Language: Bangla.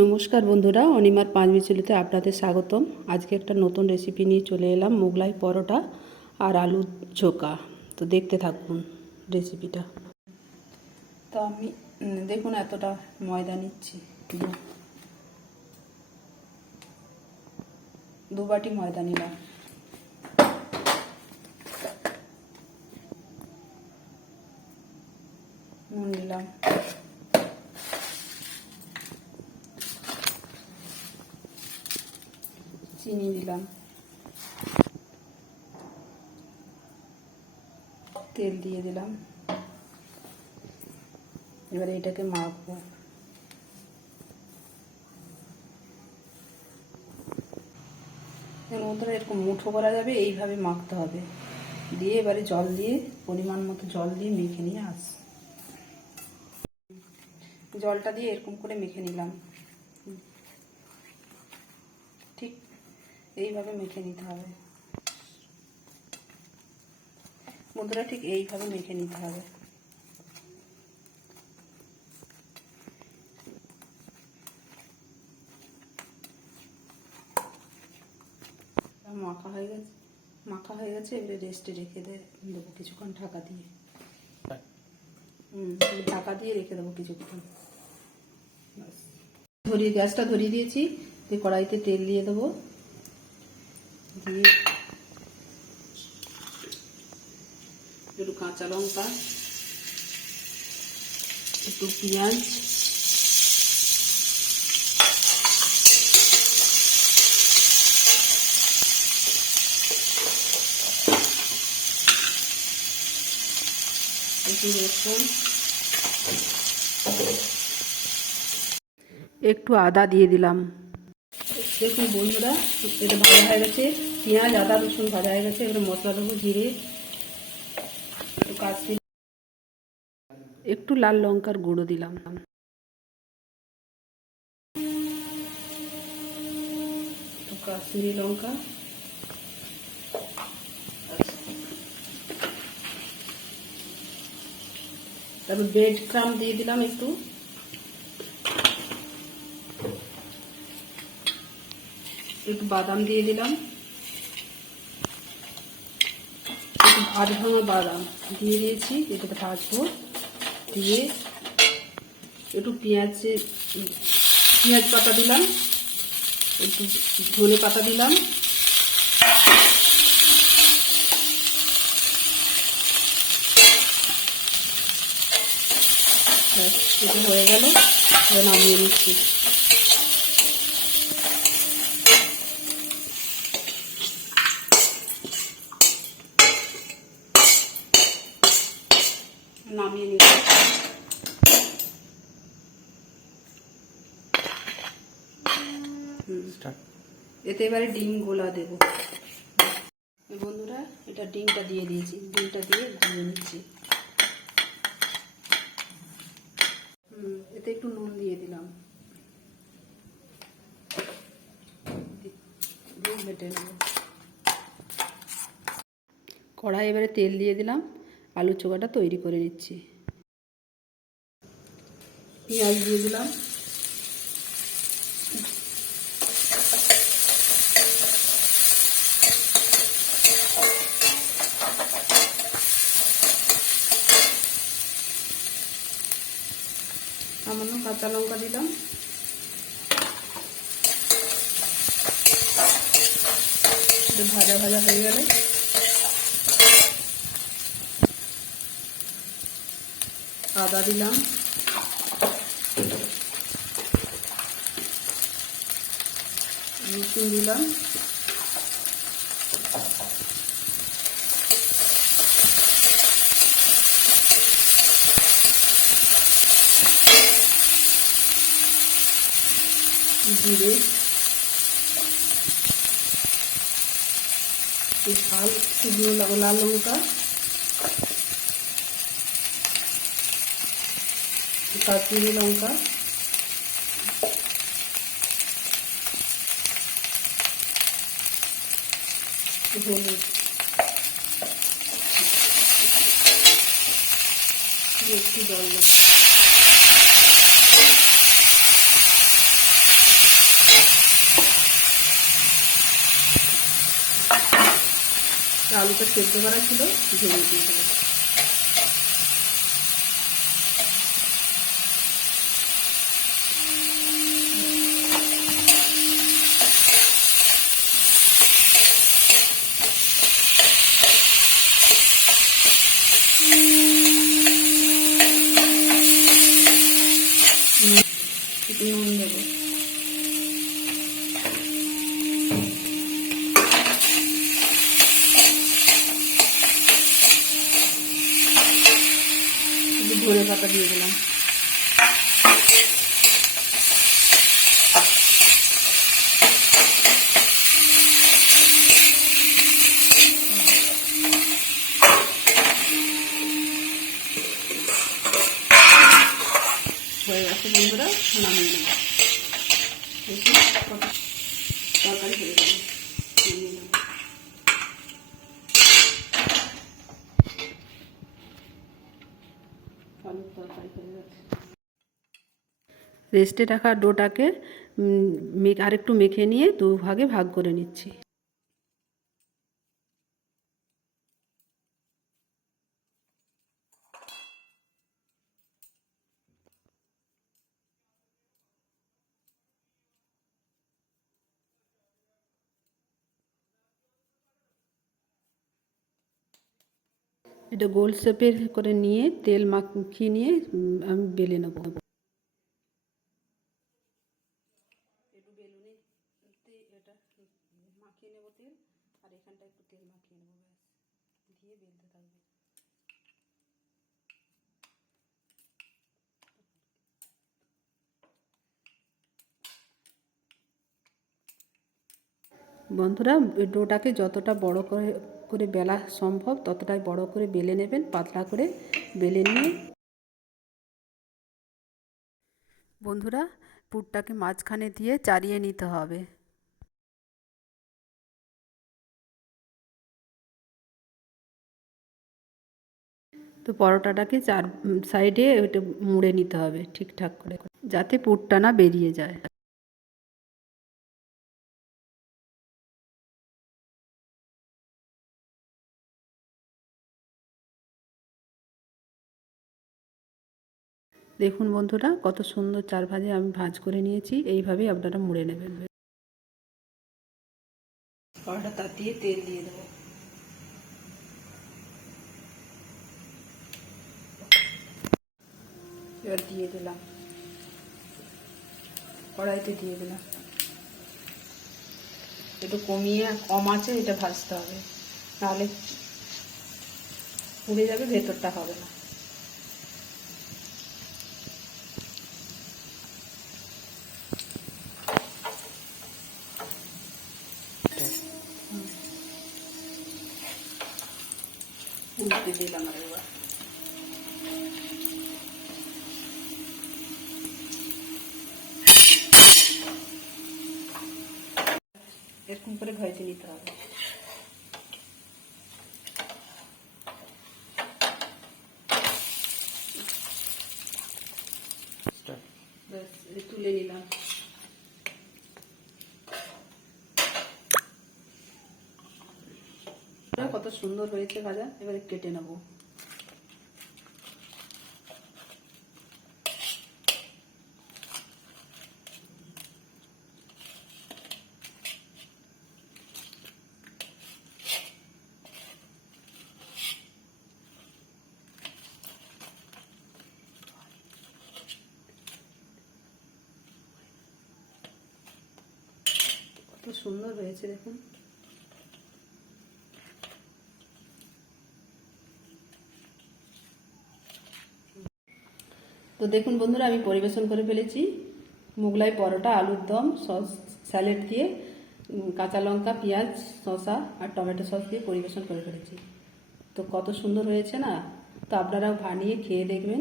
নমস্কার বন্ধুরা, অনিমার পাঁচ মিনিটে আপনাদের স্বাগতম। আজকে একটা নতুন রেসিপি নিয়ে চলে এলাম, মোগলাই পরোটা আর আলু চোখা। তো দেখতে থাকুন রেসিপিটা। তো আমি দেখুন এতটা ময়দা নিচ্ছি, দু বাটি ময়দা নিলাম। নুন নিলাম, চিনি দিলাম, তেল দিয়ে দিলাম। এবারে এটাকে মাখবো। এর মধ্যে এরকম মুঠো করা যাবে, এইভাবে মাখতে হবে। দিয়ে এবারে জল দিয়ে, পরিমাণ মতো জল দিয়ে মেখে নিয়ে জলটা দিয়ে এরকম করে মেখে নিলাম। ঠিক এইভাবে মেখে নিতে হবে বন্ধুরা, ঠিক এইভাবে মেখে নিতে হবে। মাখা হয়ে গেছে। এবারে রেস্টে রেখে দেবো কিছুক্ষণ ঢাকা দিয়ে। ঢাকা দিয়ে রেখে দেবো কিছুক্ষণ। গ্যাসটা ধরিয়ে দিয়েছি। দিয়ে কড়াইতে তেল দিয়ে দেবো। দিয়ে একটু কাঁচা লঙ্কা, একটু পেঁয়াজ, একটু রসুন, একটু আদা দিয়ে দিলাম। দেখুন বন্ধুরা, এটা ভাজা হয়ে গেছে। পেঁয়াজ, আদা, রসুন ভাজা হয়ে গেছে। এবারে মশলা দেবো। জিরে, একটু কাশ্মীর, একটু লাল লঙ্কার গুঁড়ো দিলাম, একটু কাশ্মীরি লঙ্কা, তারপর ব্রেড ক্রাম দিয়ে দিলাম, একটু বাদাম দিয়ে দিলাম, একটু আধ ভাঙা বাদাম দিয়ে দিয়েছি। এটাতে ভাজবো। দিয়ে একটু পেঁয়াজ পাতা দিলাম, একটু ধনে পাতা দিলাম। এটা হয়ে গেল, নামিয়ে নিচ্ছি। নামিয়ে নিচ্ছি। এতে এবারে ডিম গোলা দেব বন্ধুরা। এটা ডিমটা দিয়ে দিয়েছি। ডিমটা দিয়ে গুলিয়ে নিচ্ছি। এতে একটু নুন দিয়ে দিলাম। বেটে নেব। কড়াই এবারে তেল দিয়ে দিলাম। আলু চোখাটা তৈরি করে নিচ্ছি। পেঁয়াজ দিয়ে দিলাম, সামান্য কাঁচা লঙ্কা দিলাম। ভাজা ভাজা হয়ে গেলে আদা দিলাম, রসুন দিলাম, জিরে, ঝাল শুকনো লাল লঙ্কা, কাশ্মীরি লঙ্কা, হলুদ, একটু জল দেবো। আলুটা সেদ্ধ করা ছিল, ঝেড়ে দিয়ে দেবো। নুন দেবো। ধরে পাতা দিয়ে দিলাম। হয়ে গেছে বন্ধুরা, নামিয়ে নেব। তরকারি হয়ে গেল, নামিয়ে নেব। আলুর তরকারি হয়ে গেছে। রেস্টে রাখা ডোটাকে আরেকটু মেখে নিয়ে দুভাগে ভাগ করে নিচ্ছি। এটা গোল শেপের করে নিয়ে তেল মাখিয়ে নিয়ে আমি বেলে নেব। একটু বেলুনে এটা মাখিয়ে নেব তেল, আর এখানটা একটু তেল মাখিয়ে নেব, ব্যাস দিয়ে বেলতে থাকবে। বন্ধুরা, ডোটাকে যতটা বড় করে বেলা সম্ভব ততটাই বড় করে বেলে নেবেন, পাতলা করে বেলে নিয়ে। বন্ধুরা, পুরটাকে মাঝখানে দিয়ে চাড়িয়ে নিতে হবে। তো পরোটাটাকে চার সাইডে ওটা মুড়ে নিতে হবে ঠিকঠাক করে, যাতে পুরটা না বেরিয়ে যায়। দেখুন বন্ধুরা, কত সুন্দর চার ভাজে আমি ভাঁজ করে নিয়েছি। এইভাবেই আপনারা মুড়ে নেবেন। কড়াটা তাতিয়ে তেল দিয়ে দেবো। এবার দিয়ে দিলাম, কড়াইতে দিয়ে দিলাম। একটু কম আছে এটা ভাজতে হবে, নাহলে পুড়ে যাবে, ভেতরটা হবে না। উল্টে দিলাম আর এবার এরকম করে ভেজে নিতে হবে। তুলে নিলাম। কত সুন্দর হয়েছে ভাজা, এবারে কেটে নেব। কত সুন্দর হয়েছে দেখুন। তো দেখুন বন্ধুরা, আমি পরিবেশন করে ফেলেছি মোগলাই পরোটা, আলুর দম, সস, স্যালাড দিয়ে, কাঁচা লঙ্কা, পেঁয়াজ, শসা আর টমেটো সস দিয়ে পরিবেশন করে ফেলেছি। তো কত সুন্দর হয়েছে না? তো আপনারাও বানিয়ে খেয়ে দেখবেন।